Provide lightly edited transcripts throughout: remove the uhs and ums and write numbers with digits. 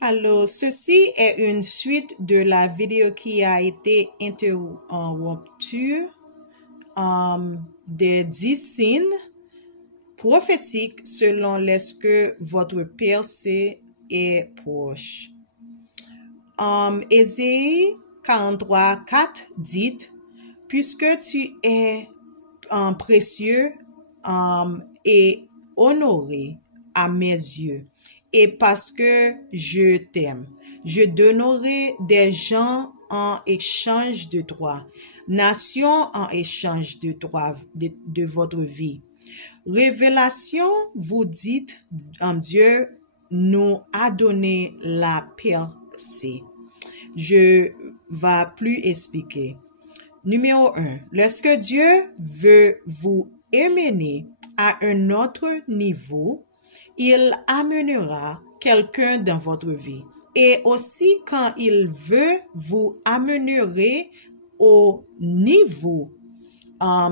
Alors, ceci est une suite de la vidéo qui a été interrompue des 10 signes prophétiques selon lorsque votre percée est proche. Ésaïe 43:4 dit, puisque tu es précieux et honoré à mes yeux, et parce que je t'aime, je donnerai des gens en échange de toi, nations en échange de toi, de votre vie. Révélation, vous dites, Dieu nous a donné la percée. Je vais plus expliquer. Numéro 1. Lorsque Dieu veut vous amener à un autre niveau, il amènera quelqu'un dans votre vie. Et aussi quand il veut vous amener au niveau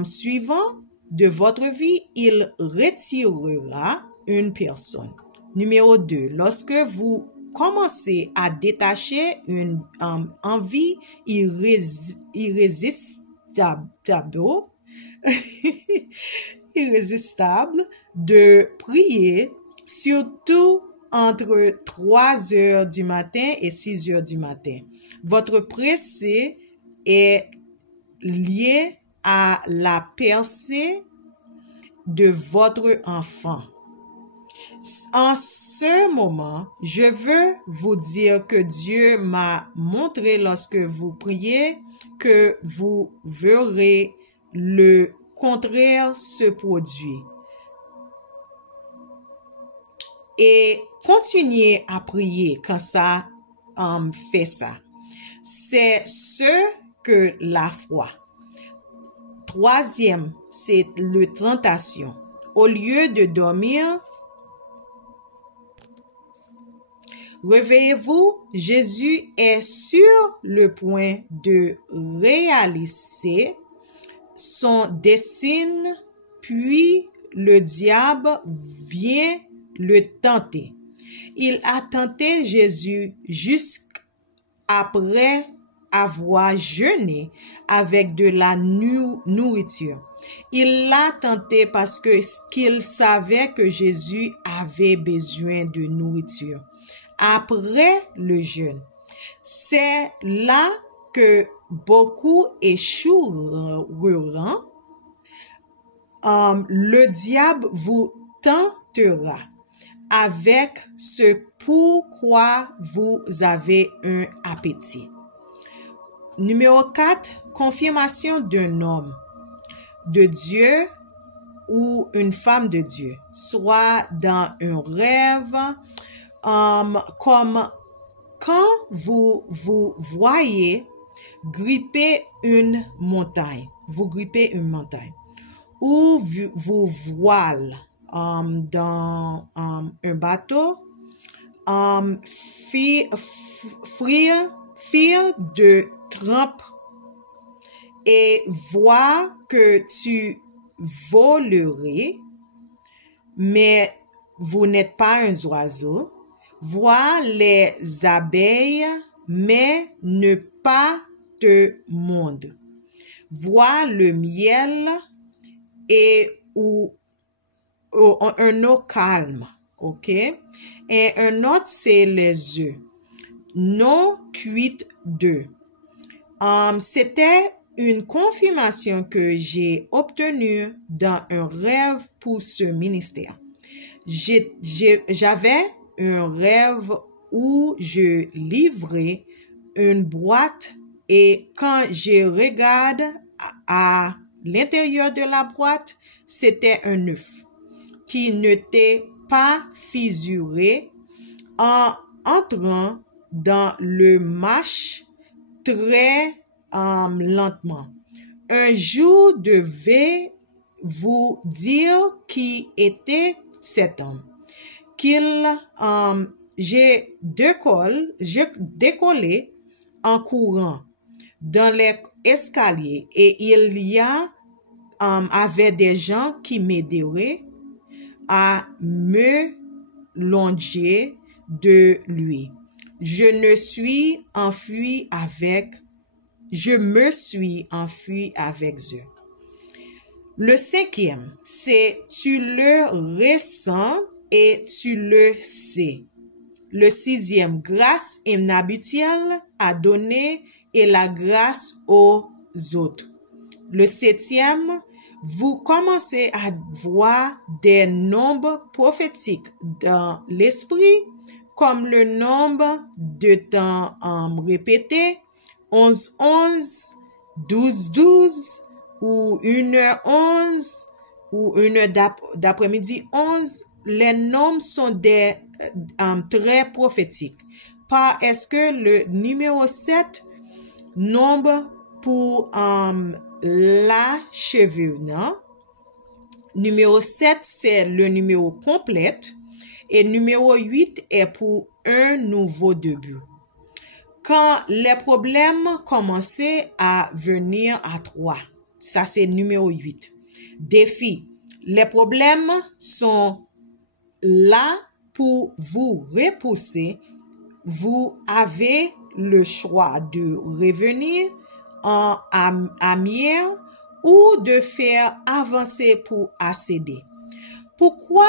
suivant de votre vie, il retirera une personne. Numéro 2. Lorsque vous commencez à détacher une envie irrésistible de prier, surtout entre 3 heures du matin et 6 heures du matin. Votre pressé est lié à la percée de votre enfant. En ce moment, je veux vous dire que Dieu m'a montré lorsque vous priez que vous verrez le contraire se produire. Et continuez à prier quand ça fait ça. C'est ce que la foi. Troisième, c'est la tentation. Au lieu de dormir, réveillez-vous, Jésus est sur le point de réaliser son destin, puis le diable vient le tenter. Il a tenté Jésus jusqu'après avoir jeûné avec de la nourriture. Il l'a tenté parce qu'il savait que Jésus avait besoin de nourriture. Après le jeûne, c'est là que beaucoup échoueront. Le diable vous tentera avec ce pourquoi vous avez un appétit. Numéro 4, confirmation d'un homme de Dieu ou une femme de Dieu, soit dans un rêve, comme quand vous voyez gripper une montagne, ou vous voile dans un bateau, fuir de trempe et voir que tu volerais, mais vous n'êtes pas un oiseau, voir les abeilles, mais ne pas te mordre, voir le miel ou un eau calme, ok? Et un autre, c'est les œufs. Non cuite d'œufs. C'était une confirmation que j'ai obtenue dans un rêve pour ce ministère. J'avais un rêve où je livrais une boîte et quand je regarde à l'intérieur de la boîte, c'était un œuf qui n'était pas fissuré en entrant dans le match très lentement. Un jour, je devais vous dire qui était cet homme. J'ai décollé en courant dans les escaliers et il y avait des gens qui m'aideraient à me longer de lui. Je me suis enfui avec eux. Le cinquième, c'est tu le ressens et tu le sais. Le sixième, grâce inhabituelle à donner et la grâce aux autres. Le septième, vous commencez à voir des nombres prophétiques dans l'esprit, comme le nombre de temps répété, 11-11, 12-12, ou 1h11, ou 1h d'après-midi 11. Les nombres sont des très prophétiques. Est-ce que le numéro 7, nombre pour la cheveux, non? Numéro 7, c'est le numéro complet. Et numéro 8 est pour un nouveau début. Quand les problèmes commençaient à venir à 3, ça c'est numéro 8. Défi. Les problèmes sont là pour vous repousser. Vous avez le choix de revenir en arrière ou de faire avancer pour accéder. Pourquoi,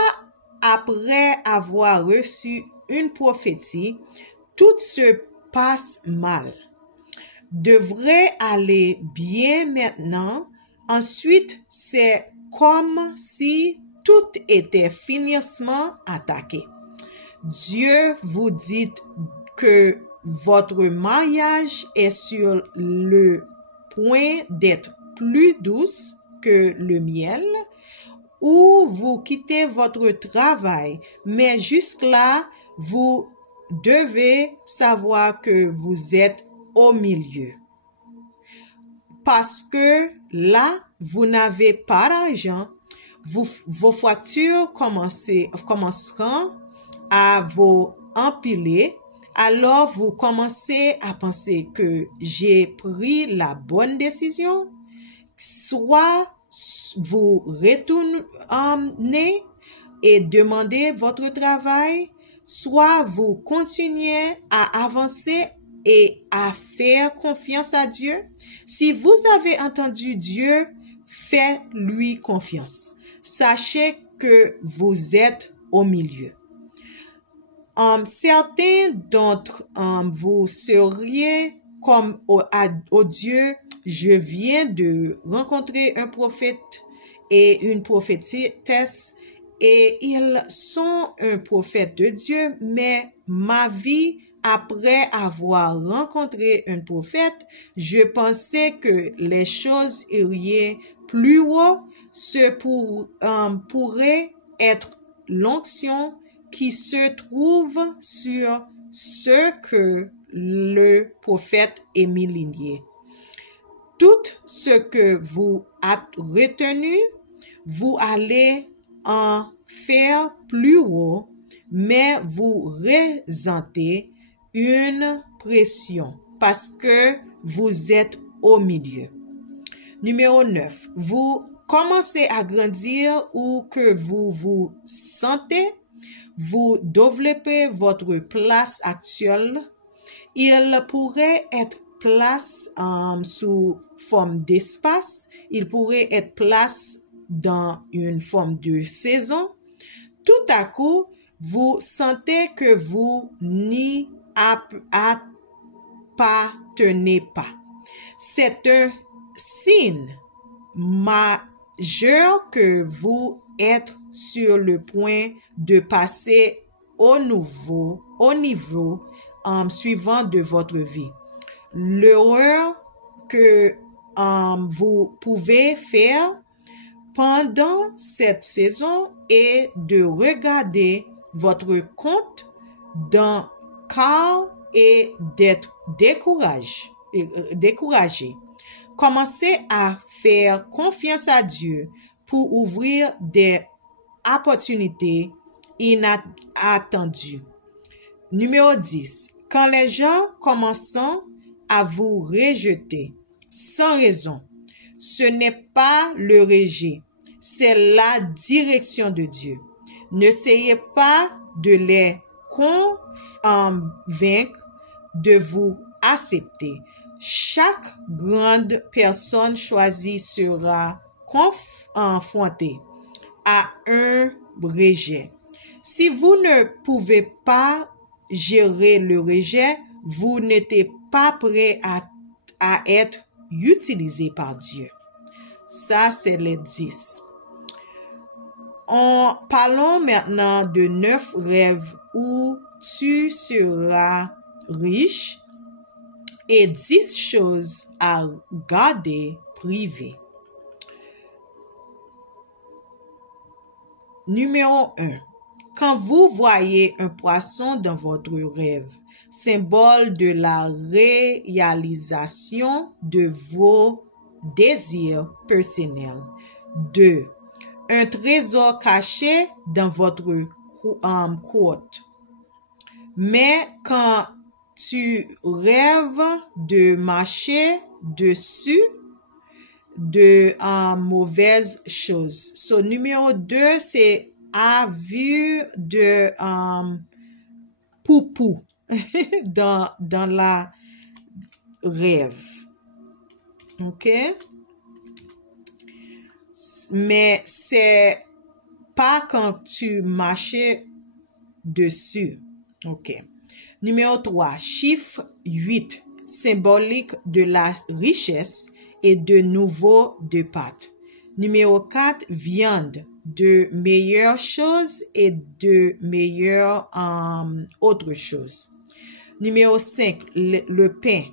après avoir reçu une prophétie, tout se passe mal? Devrait aller bien maintenant. Ensuite, c'est comme si tout était finement attaqué. Dieu vous dit que votre mariage est sur le point d'être plus douce que le miel, ou vous quittez votre travail, mais jusque-là, vous devez savoir que vous êtes au milieu. Parce que là, vous n'avez pas d'argent, vos factures commenceront à vous empiler. Alors, vous commencez à penser que j'ai pris la bonne décision. Soit vous retournez et demandez votre travail, soit vous continuez à avancer et à faire confiance à Dieu. Si vous avez entendu Dieu, faites-lui confiance. Sachez que vous êtes au milieu. Certains d'entre vous seriez comme au Dieu, je viens de rencontrer un prophète et une prophétesse et ils sont un prophète de Dieu, mais ma vie, après avoir rencontré un prophète, je pensais que les choses iraient plus haut. Ce pourrait être l'onction qui se trouve sur ce que le prophète Émile Ligné. Tout ce que vous avez retenu, vous allez en faire plus haut, mais vous ressentez une pression parce que vous êtes au milieu. Numéro 9. Vous commencez à grandir ou que vous vous sentez, vous développez votre place actuelle. Il pourrait être place sous forme d'espace. Il pourrait être place dans une forme de saison. Tout à coup, vous sentez que vous n'y appartenez pas. C'est un signe majeur que vous êtes sur le point de passer au niveau suivant de votre vie. L'erreur que vous pouvez faire pendant cette saison est de regarder votre compte dans car et d'être découragé. Commencez à faire confiance à Dieu pour ouvrir des opportunités inattendues. Numéro 10. Quand les gens commencent à vous rejeter sans raison, ce n'est pas le rejet, c'est la direction de Dieu. N'essayez pas de les convaincre de vous accepter. Chaque grande personne choisie sera confrontée à un rejet. Si vous ne pouvez pas gérer le rejet, vous n'êtes pas prêt à être utilisé par Dieu. Ça, c'est les 10. Parlons maintenant de 9 rêves où tu seras riche et 10 choses à garder privées. Numéro 1. Quand vous voyez un poisson dans votre rêve, symbole de la réalisation de vos désirs personnels. 2. Un trésor caché dans votre côte. Mais quand tu rêves de marcher dessus de mauvaises choses. So, numéro 2, c'est à vue de poupou dans la rêve. OK? Mais c'est pas quand tu marches dessus. OK. Numéro 3, chiffre 8, symbolique de la richesse et de nouveau de pâtes. Numéro 4, viande, de meilleures choses et de meilleures autres choses. Numéro 5, le pain.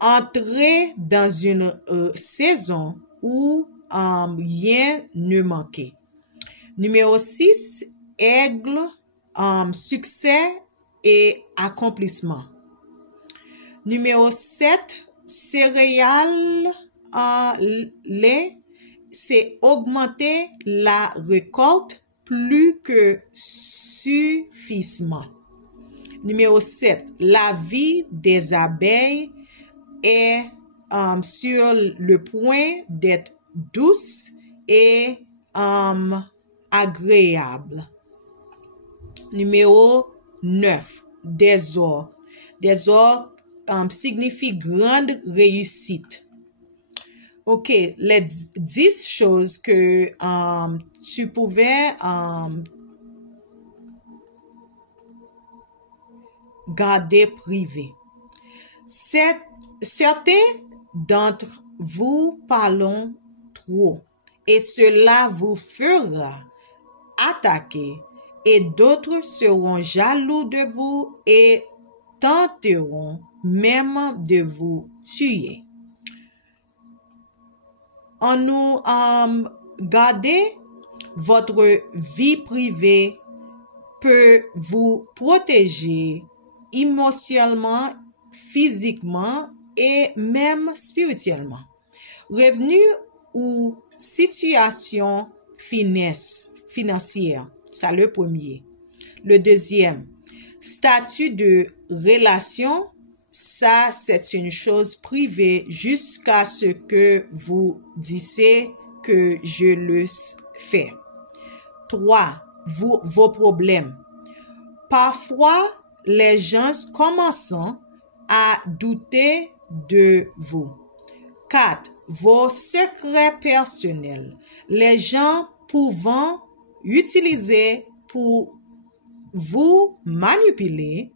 Entrer dans une saison où rien ne manquait. Numéro 6, aigle, succès et accomplissement. Numéro 7, céréales, lait, c'est augmenter la récolte plus que suffisamment. Numéro 7, la vie des abeilles est sur le point d'être douce et agréable. Numéro 9, désordre. Désordre signifie grande réussite. OK, les 10 choses que tu pouvais garder privées. Certains d'entre vous parlent trop et cela vous fera attaquer et d'autres seront jaloux de vous et tenteront même de vous tuer. En nous garder votre vie privée peut vous protéger émotionnellement, physiquement et même spirituellement. Revenus ou situation financière, c'est le premier. Le deuxième, statut de relation, ça c'est une chose privée jusqu'à ce que vous disiez que je le fais. 3. Vos problèmes. Parfois, les gens commencent à douter de vous. 4. Vos secrets personnels. Les gens pouvant utiliser pour vous manipuler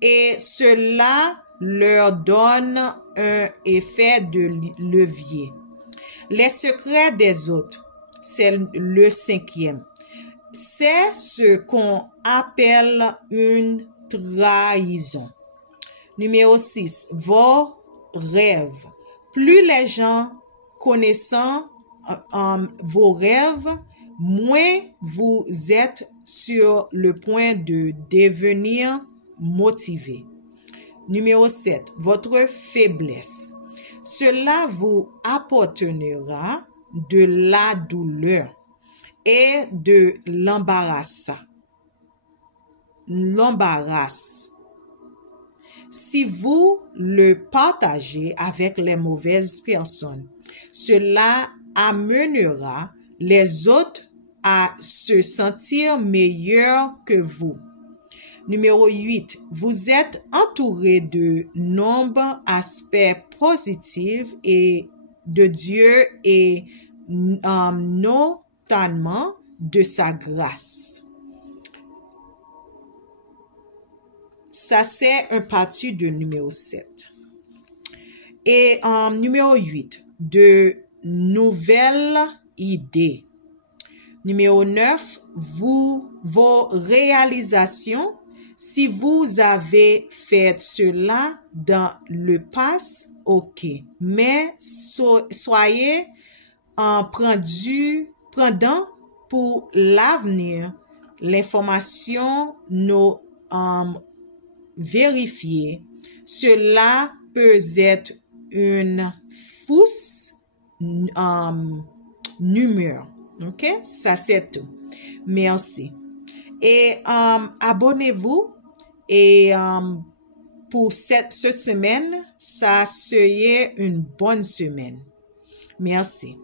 et cela leur donne un effet de levier. Les secrets des autres, c'est le 5e. C'est ce qu'on appelle une trahison. Numéro 6, vos rêves. Plus les gens connaissant vos rêves, moins vous êtes sur le point de devenir motivé. Numéro 7, votre faiblesse. Cela vous apportera de la douleur et de l'embarras. Si vous le partagez avec les mauvaises personnes, cela amènera les autres à se sentir meilleurs que vous. Numéro 8, vous êtes entouré de nombreux aspects positifs et de Dieu et notamment de sa grâce. Ça, c'est un parti de numéro 7. Et numéro 8, de nouvelles idées. Numéro 9, vos réalisations. Si vous avez fait cela dans le passé, ok. Mais soyez prudent pour l'avenir. L'information non vérifiée. Cela peut être une fausse numère. Ok? Ça, c'est tout. Merci. Et abonnez-vous. Et pour cette semaine, ça serait une bonne semaine. Merci.